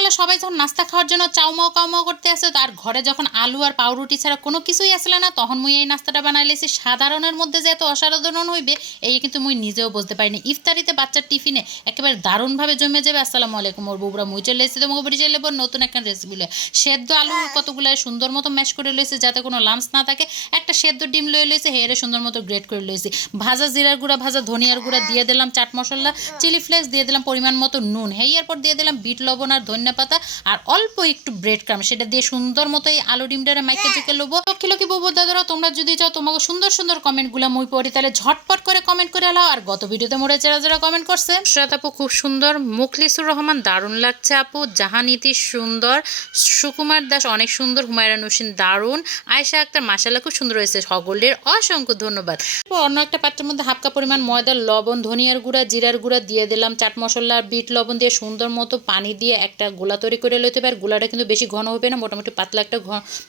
সকালে সবাই যখন নাস্তা খাওয়ার জন্য চাউমাও কাউমাও করতে আসে আর ঘরে যখন আলু আর পাউরুটি ছাড়া কোনো কিছুই আসলে না তখন মুই এই নাস্তাটা বানাই লেছি সাধারণের মধ্যে যে এত অসাধারণ হইবে এই কিন্তু মুই নিজেও বুঝতে পারিনি। ইফতারিতে বাচ্চার টিফিনে একেবারে দারুণভাবে জমে যাবে আসসালামু আলাইকুম ওর বউরা মুই চলে এসেছি তোমাকে বাড়ি চলে নতুন একটা রেসিপি সেদ্ধ আলু কতগুলো সুন্দর মতো ম্যাশ করে লইছে যাতে কোনো লামস না থাকে। একটা সেদ্ধ ডিম লয়ে লইছে হেরে সুন্দর মতো গ্রেট করে লইছি। ভাজা জিরার গুঁড়া ভাজা ধনিয়ার গুঁড়া দিয়ে দিলাম চাট মশলা চিলি ফ্লেক্স দিয়ে দিলাম পরিমাণ মতো নুন। হেয়ার পর দিয়ে দিলাম বিট লবণ আর ধনিয়া পাতা আর অল্প একটু ব্রেড ক্রাম সেটা দিয়ে সুন্দর মতো এই আলু ডিমটারে মাইকে চুকে লোবো। লক্ষ্মী লক্ষ্মী বউ দাদারা তোমরা যদি চাও তোমাকে সুন্দর সুন্দর কমেন্টগুলো মুই পড়ি তাহলে ঝটপট করে কমেন্ট করে লাও আর গত ভিডিওতে মোড়ে যারা যারা কমেন্ট করছে শ্রেত আপু খুব সুন্দর মুখলিসুর রহমান দারুণ লাগছে আপু জাহানীতি সুন্দর সুকুমার দাস অনেক সুন্দর হুমায়রা নসীন দারুণ আয়সা আক্তার মাসাল্লাহ খুব সুন্দর হয়েছে সকলের অসংখ্য ধন্যবাদ। অন্য একটা পাত্রের মধ্যে হাফ কাপ পরিমাণ ময়দা লবণ ধনিয়ার গুঁড়া জিরার গুঁড়া দিয়ে দিলাম চাট মশলা বিট লবণ দিয়ে সুন্দর মতো পানি দিয়ে একটা গোলা তৈরি করে লইতে হবে, আর গোলাটা কিন্তু বেশি ঘন হবে না, মোটামুটি পাতলা একটা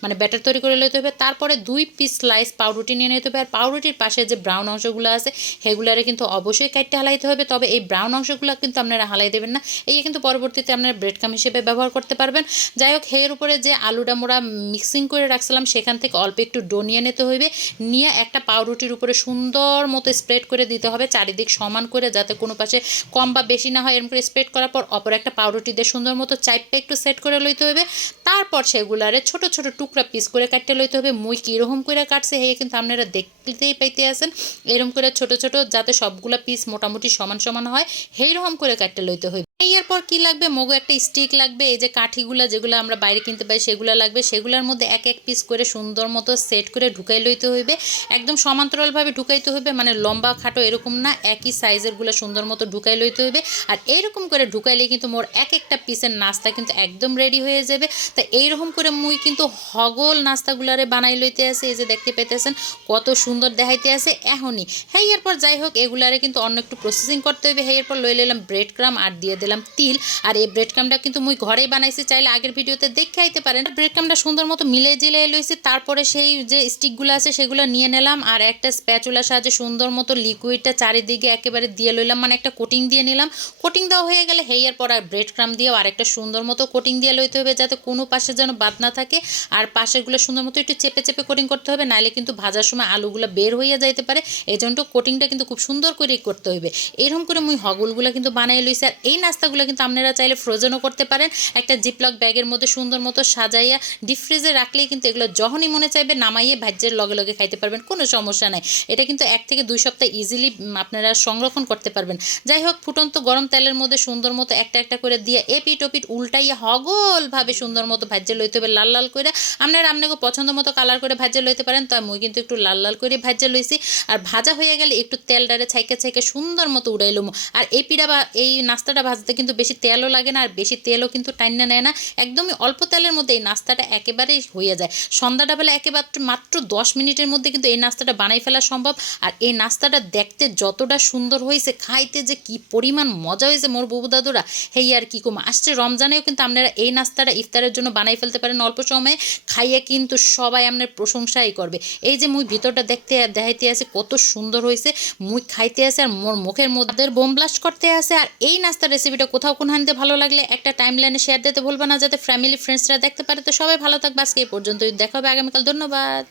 মানে ব্যাটার তৈরি করে লইতে হবে। তারপরে দুই পিস স্লাইস পাউরুটি নিয়ে নিতে হবে, আর পাউরুটির পাশে যে ব্রাউন অংশগুলো আছে, সেগুলারে কিন্তু অবশ্যই কাটতে হালাইতে হবে। তবে এই ব্রাউন অংশগুলো কিন্তু আপনারা হালাই দেবেন না, এই কিন্তু পরবর্তীতে আপনারা ব্রেড কাম হিসেবে ব্যবহার করতে পারবেন। যাই হোক, এর উপরে যে আলুটা মোড়া মিক্সিং করে রাখছিলাম, সেখান থেকে অল্প একটু ডো নিয়ে নিতে হইবে নিয়ে একটা পাউরুটির উপরে সুন্দর মতো স্প্রেড করে দিতে হবে, চারিদিক সমান করে যাতে কোনো পাশে কম বা বেশি না হয়, এরকম করে স্প্রেড করার পর অপর একটা পাউরুটি দিয়ে সুন্দর মতো চাইপটা একটু সেট করে লইতে হবে তারপর সেগুলারে ছোট ছোট টুকরা পিস করে কাটতে লইতে হবে মুই কীরকম করে কাটছে, হে, কিন্তু আপনারা দেখতেই পাইতে আছেন। এরকম করে ছোট ছোট যাতে সবগুলা পিস মোটামুটি সমান সমান হয় সেই রকম করে কাটতে লইতে হবে এরপর কি লাগবে? মগু একটা স্টিক লাগবে, এই যে কাঠিগুলা যেগুলো আমরা বাইরে কিনতে পাই সেগুলো লাগবে, সেগুলোর মধ্যে এক এক পিস করে সুন্দর মতো সেট করে ঢুকাই লইতে হইবে। একদম সমান্তরালভাবে ঢুকাইতে হইবে মানে লম্বা, খাটো এরকম না, একই সাইজেরগুলো সুন্দর মতো ঢুকাই লইতে হইবে। আর এইরকম করে ঢুকাইলে কিন্তু মোর এক একটা পিসের নাস্তা কিন্তু একদম রেডি হয়ে যাবে। তা এইরকম করে মুই কিন্তু হগল নাস্তাগুলারে বানাই লইতে আছে এই যে দেখতে পাইতেছেন কত সুন্দর দেখাইতে আছে এখনই। হ্যাঁ এরপর যাই হোক, এগুলারে কিন্তু অন্য একটু প্রসেসিং করতে হইবে। হ্যাঁ এরপর লই লইলাম ব্রেড ক্রাম আর দিয়ে দিলাম তিল, আর এই ব্রেড ক্রামটা কিন্তু মুই ঘরেই বানাইছি, চাইলে আগের ভিডিওতে দেখে আইতে পারেন। ব্রেড ক্রামটা সুন্দর মতো মিলে জিলে লইছি, তারপরে সেই যে স্টিকগুলো আছে সেগুলো নিয়ে নিলাম, আর একটা স্প্যাচুলার সাহায্যে সুন্দর মতো লিকুইডটা চারিদিকে একেবারে দিয়ে লইলাম মানে একটা কোটিং দিয়ে নিলাম। কোটিং দেওয়া হয়ে গেলে হেয়ার পর আর ব্রেড ক্রাম দিয়েও আরেকটা সুন্দর মতো কোটিং দিয়ে লইতে হবে, যাতে কোনো পাশে যেন বাদ না থাকে, আর পাশেরগুলো সুন্দর মতো একটু চেপে চেপে কোটিং করতে হবে নাহলে কিন্তু ভাজার সময় আলুগুলো বের হইয়া যাইতে পারে। এই জন্য কোটিংটা কিন্তু খুব সুন্দর করেই করতে হইবে। এরকম করে মুই হগলগুলো কিন্তু বানাই লইছি, আর এই নাস্তাগুলো কিন্তু আপনারা চাইলে ফ্রোজেনও করতে পারেন। একটা জিপলক ব্যাগের মধ্যে সুন্দর মতো সাজাইয়া ডিপ ফ্রিজে রাখলেই কিন্তু এগুলো যখনই মনে চাইবে নামাইয়ে ভাজ্যের লগে লগে খাইতে পারবেন, কোনো সমস্যা নাই। এটা কিন্তু এক থেকে দুই সপ্তাহ ইজিলি আপনারা সংরক্ষণ করতে পারবেন। যাই হোক, ফুটন্ত গরম তেলের মধ্যে সুন্দর মতো একটা একটা করে দিয়ে এপিট ওপিট উল্টাইয়া হগলভাবে সুন্দর মতো ভাজ্যে লইতে হবে লাল লাল করে। আপনারা আপনাকে পছন্দ মতো কালার করে ভাজ্যে লইতে পারেন তাই মুই কিন্তু একটু লাল লাল করে ভাজ্যে লইছি। আর ভাজা হয়ে গেলে একটু তেল ডারে ছাইকে ছাইকে সুন্দর মতো উড়াইলুম। আর এই পিঠা বা, এই নাস্তাটা ভাজতে কিন্তু বেশি তেলও লাগে না, আর বেশি তেলও কিন্তু টাইনা নেয় না। একদমই অল্প তেলের মধ্যে এই নাস্তাটা একেবারেই হয়ে যায়। সন্ধ্যাটা বেলা একেবারে মাত্র দশ মিনিটের মধ্যে কিন্তু এই নাস্তাটা বানাই ফেলা সম্ভব। আর এই নাস্তাটা দেখতে যতটা সুন্দর হয়েছে, খাইতে যে কি পরিমাণ মজা হয়েছে মোর বউ দাদুরা, হেই আর কি কম। আসছে রমজানেও কিন্তু আপনারা এই নাস্তাটা ইফতারের জন্য বানাই ফেলতে পারেন অল্প সময়ে। খাইয়ে কিন্তু সবাই আপনার প্রশংসাই করবে। এই যে মুই ভিতরটা দেখতে, দেখাইতে আছে কত সুন্দর হয়েছে। মুই খাইতে আছে আর মোর মুখের মধ্যে বোম ব্লাস্ট করতে আছে আর এই নাস্তার রেসিপিটা কোথাও কোন হানতে ভালো লাগলে একটা টাইম লাইনে শেয়ার দিতে ভুলবে না, যাতে ফ্যামিলি ফ্রেন্ডসরা দেখতে পারে। তো সবাই ভালো থাকবে। আজকে এই পর্যন্তই। দেখা হবে আগামীকাল। ধন্যবাদ।